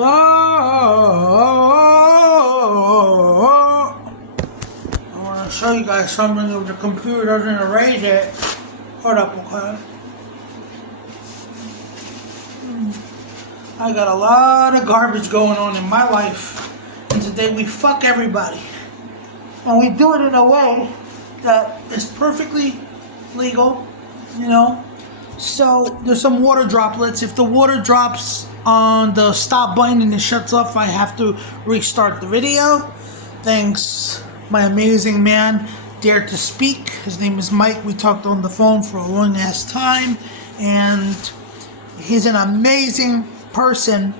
I want to show you guys something if the computer doesn't erase it. Hold up, okay? I got a lot of garbage going on in my life, and today we fuck everybody. And we do it in a way that is perfectly legal, you know? So there's some water droplets. If the water drops on the stop button and it shuts off, I have to restart the video. Thanks, my amazing man, Dare to Speak. His name is Mike. We talked on the phone for a long ass time, and he's an amazing person,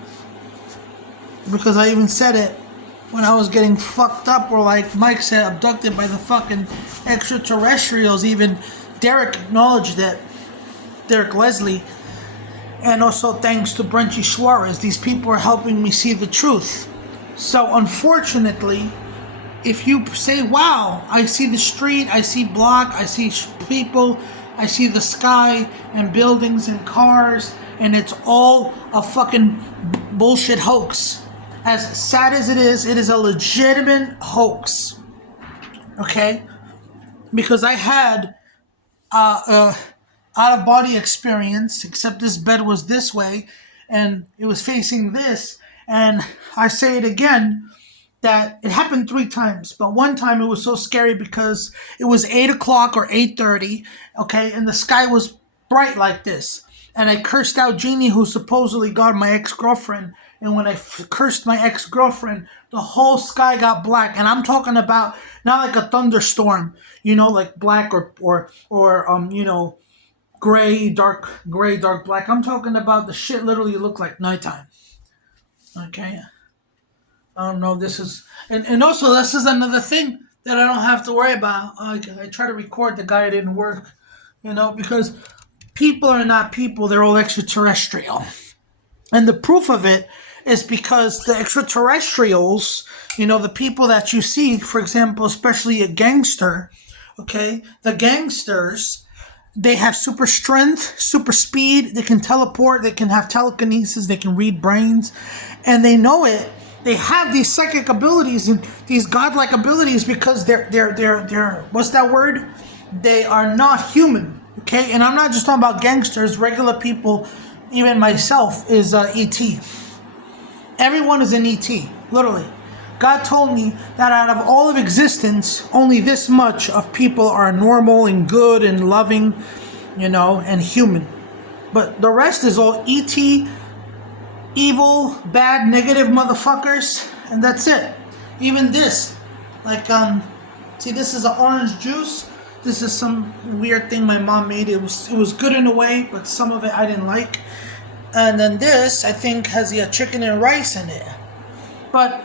because I even said it when I was getting fucked up, or like Mike said, abducted by the fucking extraterrestrials. Even Derek acknowledged it, Derek Leslie. And also thanks to Brenchy Suarez, these people are helping me see the truth. So unfortunately, if you say, wow, I see the street, I see block, I see people, I see the sky and buildings and cars, and it's all a fucking bullshit hoax. As sad as it is a legitimate hoax. Okay? Because I had out-of-body experience, except this bed was this way, and it was facing this, and I say it again, that it happened 3 times, but one time it was so scary because it was 8 o'clock or 8:30, okay, and the sky was bright like this, and I cursed out Jeannie, who supposedly got my ex-girlfriend, and when I cursed my ex-girlfriend, the whole sky got black, and I'm talking about not like a thunderstorm, you know, like black or you know, gray, dark black. I'm talking about the shit literally looked like nighttime. Okay? I don't know, this is... And also, this is another thing that I don't have to worry about. I try to record the guy, it didn't work. You know, because people are not people, they're all extraterrestrial. And the proof of it is because the extraterrestrials, you know, the people that you see, for example, especially a gangster, okay? The gangsters, they have super strength, super speed, they can teleport, they can have telekinesis, they can read brains, and they know it. They have these psychic abilities and these godlike abilities because they're what's that word? They are not human, okay? And I'm not just talking about gangsters, regular people, even myself is E.T. Everyone is an E.T., literally. God told me that out of all of existence, only this much of people are normal and good and loving, you know, and human. But the rest is all E.T., evil, bad, negative motherfuckers, and that's it. Even this, like, see, this is an orange juice. This is some weird thing my mom made. It was good in a way, but some of it I didn't like. And then this, I think, has chicken and rice in it. But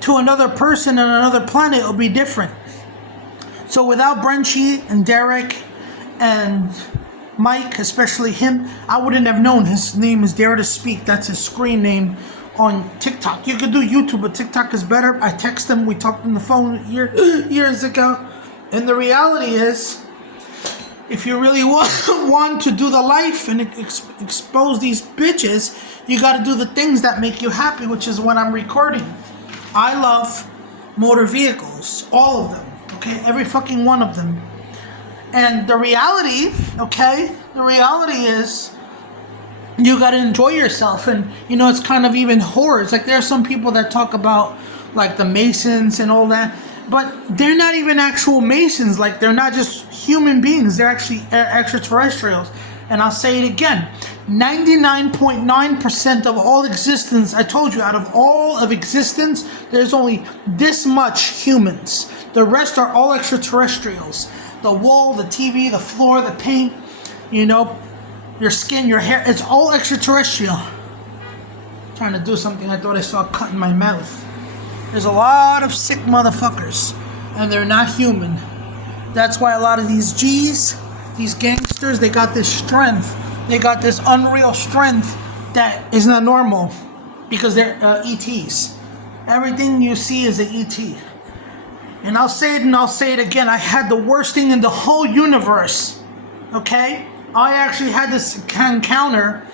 to another person on another planet, it'll be different. So without Brenchy and Derek and Mike, especially him, I wouldn't have known. His name is Dare to Speak. That's his screen name on TikTok. You could do YouTube, but TikTok is better. I text him. We talked on the phone years ago. And the reality is, if you really want to do the life and expose these bitches, you got to do the things that make you happy, which is what I'm recording. I love motor vehicles, all of them, okay? Every fucking one of them. And the reality, okay, the reality is you got to enjoy yourself. And, you know, it's kind of even horror. It's like there are some people that talk about, like, the Masons and all that. But they're not even actual Masons. Like, they're not just human beings. They're actually extraterrestrials. And I'll say it again. 99.9% of all existence, I told you, out of all of existence, there's only this much humans. The rest are all extraterrestrials. The wall, the TV, the floor, the paint, you know, your skin, your hair, it's all extraterrestrial. I'm trying to do something, I thought I saw a cut in my mouth. There's a lot of sick motherfuckers, and they're not human. That's why a lot of these G's, these gangsters, they got this strength. They got this unreal strength that is not normal, because they're ETs. Everything you see is an ET. And I'll say it and I'll say it again. I had the worst thing in the whole universe. Okay? I actually had this encounter,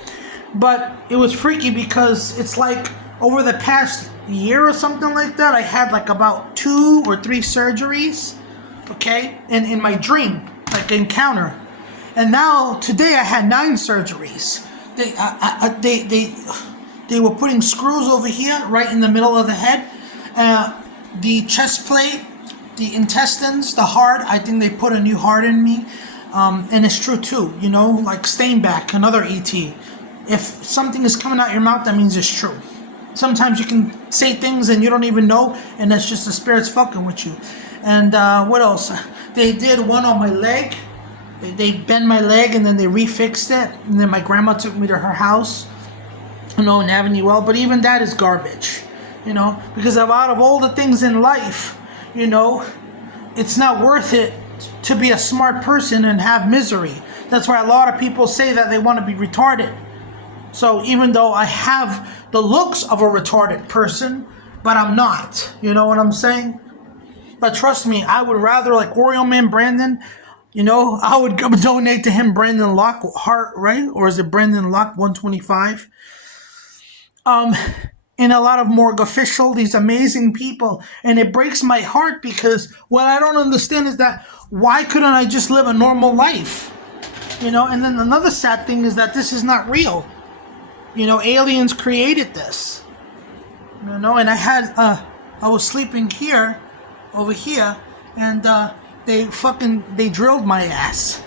but it was freaky because it's like over the past year or something like that, I had like about 2 or 3 surgeries, okay, in my dream, like encounter. And now today I had 9 surgeries. They were putting screws over here, right in the middle of the head, the chest plate, the intestines, the heart. I think they put a new heart in me, and it's true too. You know, like Steinbeck, another ET. If something is coming out your mouth, that means it's true. Sometimes you can say things and you don't even know, and that's just the spirits fucking with you. And what else? They did one on my leg. They bent my leg and then they refixed it. And then my grandma took me to her house, you know, in Avenue L. But even that is garbage, you know, because out of all the things in life, you know, it's not worth it to be a smart person and have misery. That's why a lot of people say that they want to be retarded. So even though I have the looks of a retarded person, but I'm not. You know what I'm saying? But trust me, I would rather, like Oriole Man Brandon, you know, I would donate to him Brandon Lockhart, right? Or is it Brandon Lock 125? And a lot of Morgue Official, these amazing people. And it breaks my heart because what I don't understand is that why couldn't I just live a normal life? You know, and then another sad thing is that this is not real. You know, aliens created this. You know, and I was sleeping here, over here, and they drilled my ass.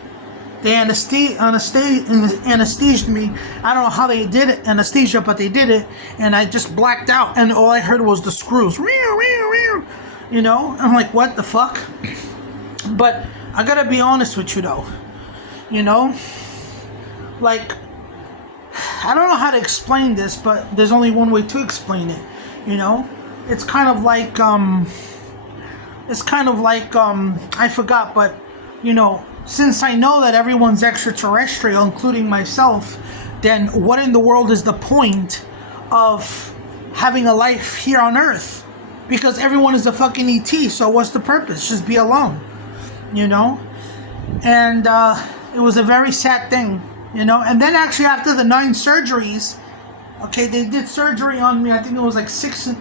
They anesthetized me. I don't know how they did it, anesthesia, but they did it, and I just blacked out, and all I heard was the screws. You know, I'm like, what the fuck? But I gotta be honest with you though. You know, like, I don't know how to explain this, but there's only one way to explain it. You know, it's kind of like I forgot, but you know, since I know that everyone's extraterrestrial, including myself, then what in the world is the point of having a life here on Earth? Because everyone is a fucking ET, so what's the purpose? Just be alone, you know? And it was a very sad thing, you know? And then actually after the 9 surgeries, okay, they did surgery on me, I think it was like 6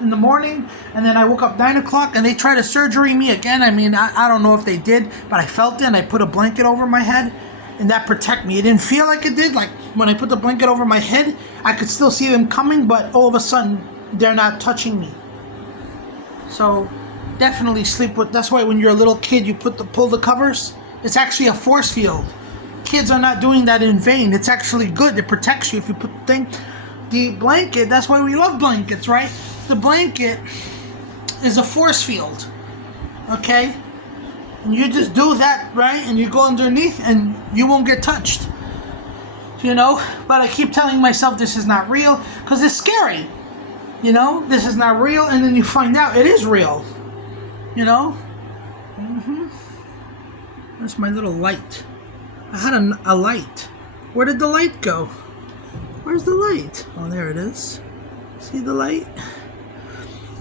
in the morning, and then I woke up 9 o'clock and they tried to surgery me again. I mean, I don't know if they did, but I felt it, and I put a blanket over my head, and that protect me. It didn't feel like it did. Like when I put the blanket over my head, I could still see them coming, but all of a sudden they're not touching me. So definitely sleep with. That's why when you're a little kid, you pull the covers. It's actually a force field. Kids are not doing that in vain. It's actually good. It protects you if you put the blanket. That's why we love blankets, right? The blanket is a force field, okay? And you just do that, right? And you go underneath and you won't get touched, you know? But I keep telling myself this is not real because it's scary, you know? This is not real, and then you find out it is real, you know? That's my little light. I had a light. Where did the light go? Where's the light? Oh, there it is. See the light?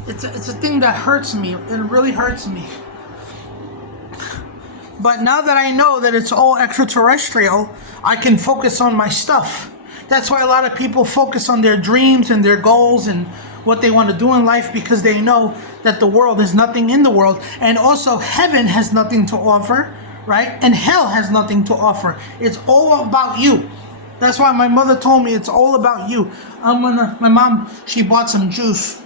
It's a thing that hurts me. It really hurts me. But now that I know that it's all extraterrestrial, I can focus on my stuff. That's why a lot of people focus on their dreams and their goals and what they want to do in life, because they know that the world is nothing in the world. And also heaven has nothing to offer, right? And hell has nothing to offer. It's all about you. That's why my mother told me it's all about you. My mom, she bought some juice.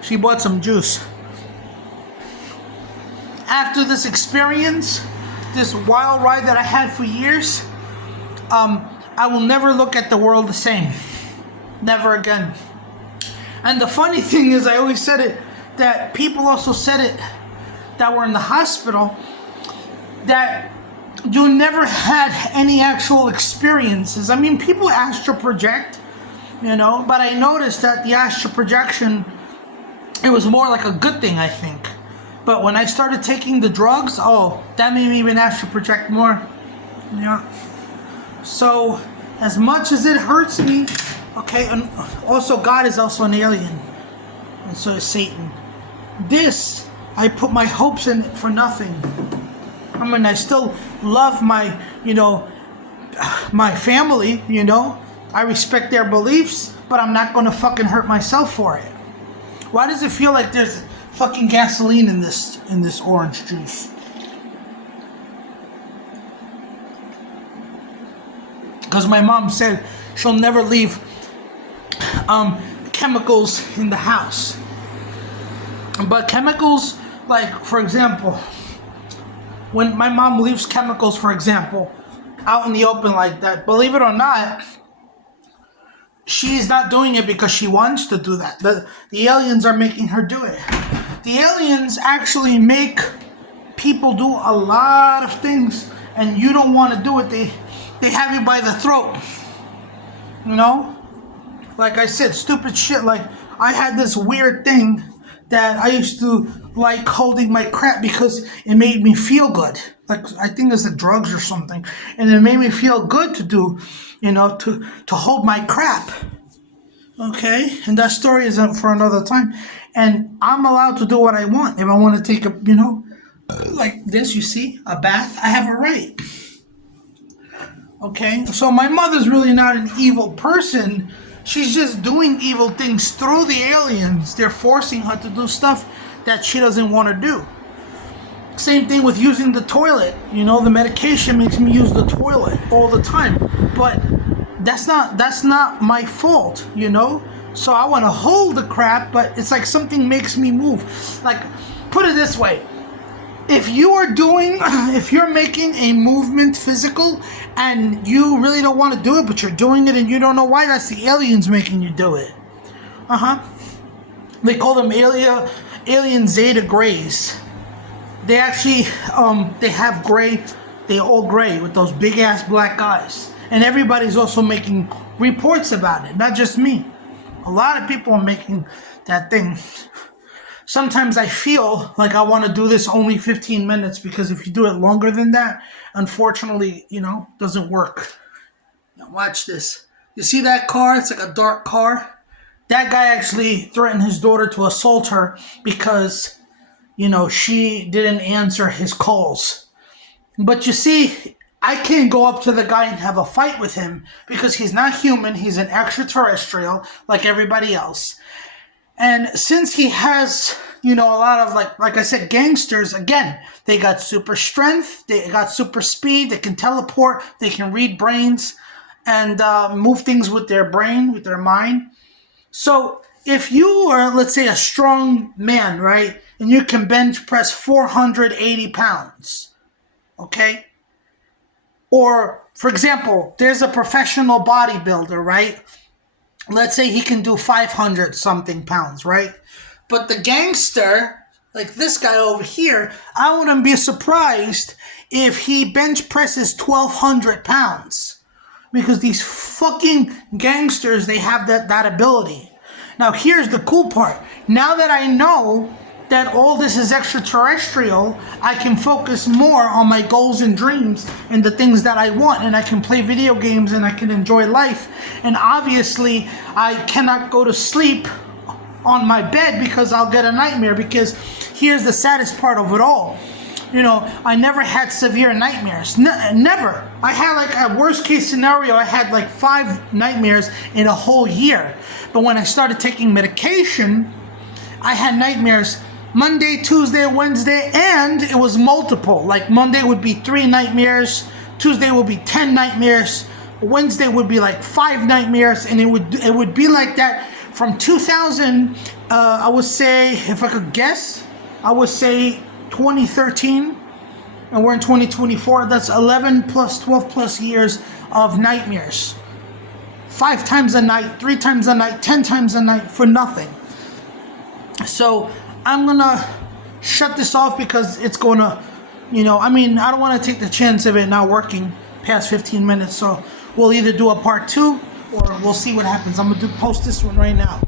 She bought some juice. After this experience, this wild ride that I had for years, I will never look at the world the same. Never again. And the funny thing is, I always said it, that people also said it that were in the hospital, that you never had any actual experiences. I mean, people astral project, you know, but I noticed that the astral projection, it was more like a good thing, I think. But when I started taking the drugs, oh, that made me even astral project more. Yeah. So, as much as it hurts me, okay, and also God is also an alien, and so is Satan. This, I put my hopes in for nothing. I mean, I still love my, you know, my family, you know. I respect their beliefs, but I'm not gonna fucking hurt myself for it. Why does it feel like there's fucking gasoline in this orange juice? Because my mom said she'll never leave chemicals in the house. But chemicals, like, for example, when my mom leaves chemicals, for example, out in the open like that, believe it or not, she's not doing it because she wants to do that. The aliens are making her do it. The aliens actually make people do a lot of things, and you don't want to do it. They have you by the throat. You know? Like I said, stupid shit. Like, I had this weird thing that I used to like holding my crap because it made me feel good. Like, I think it's the drugs or something. And it made me feel good to do, you know, to hold my crap. Okay? And that story is up for another time. And I'm allowed to do what I want. If I want to take a, you know, like this, you see, a bath, I have a right. Okay? So my mother's really not an evil person. She's just doing evil things through the aliens. They're forcing her to do stuff that she doesn't want to do. Same thing with using the toilet. You know, the medication makes me use the toilet all the time. But that's not my fault, you know? So I want to hold the crap, but it's like something makes me move. Like, put it this way. If you're making a movement physical and you really don't want to do it, but you're doing it and you don't know why, that's the aliens making you do it. They call them alien Zeta Greys. They actually, they have gray, they're all gray with those big ass black eyes. And everybody's also making reports about it, not just me. A lot of people are making that thing. Sometimes I feel like I want to do this only 15 minutes because if you do it longer than that, unfortunately, you know, doesn't work. Now watch this. You see that car? It's like a dark car. That guy actually threatened his daughter to assault her because, you know, she didn't answer his calls. But you see, I can't go up to the guy and have a fight with him because he's not human. He's an extraterrestrial like everybody else. And since he has, you know, a lot of, like I said, gangsters, again, they got super strength, they got super speed, they can teleport, they can read brains and move things with their brain, with their mind. So if you are, let's say, a strong man, right, and you can bench press 480 pounds, okay? Or, for example, there's a professional bodybuilder, right? Let's say he can do 500 something pounds, right? But the gangster, like this guy over here, I wouldn't be surprised if he bench presses 1,200 pounds. Because these fucking gangsters, they have that ability. Now, here's the cool part. Now that I know that all this is extraterrestrial, I can focus more on my goals and dreams and the things that I want, and I can play video games and I can enjoy life. And obviously, I cannot go to sleep on my bed because I'll get a nightmare, because here's the saddest part of it all. You know, I never had severe nightmares. Never. I had like a worst case scenario, I had like 5 nightmares in a whole year. But when I started taking medication, I had nightmares Monday, Tuesday, Wednesday, and it was multiple. Like Monday would be 3 nightmares, Tuesday would be 10 nightmares, Wednesday would be like 5 nightmares, and it would be like that from 2000. I would say, if I could guess, I would say 2013, and we're in 2024. That's 11 plus 12 plus years of nightmares. 5 times a night, 3 times a night, 10 times a night for nothing. So I'm gonna shut this off because it's gonna, you know, I mean, I don't want to take the chance of it not working past 15 minutes. So we'll either do a part 2 or we'll see what happens. I'm gonna post this one right now.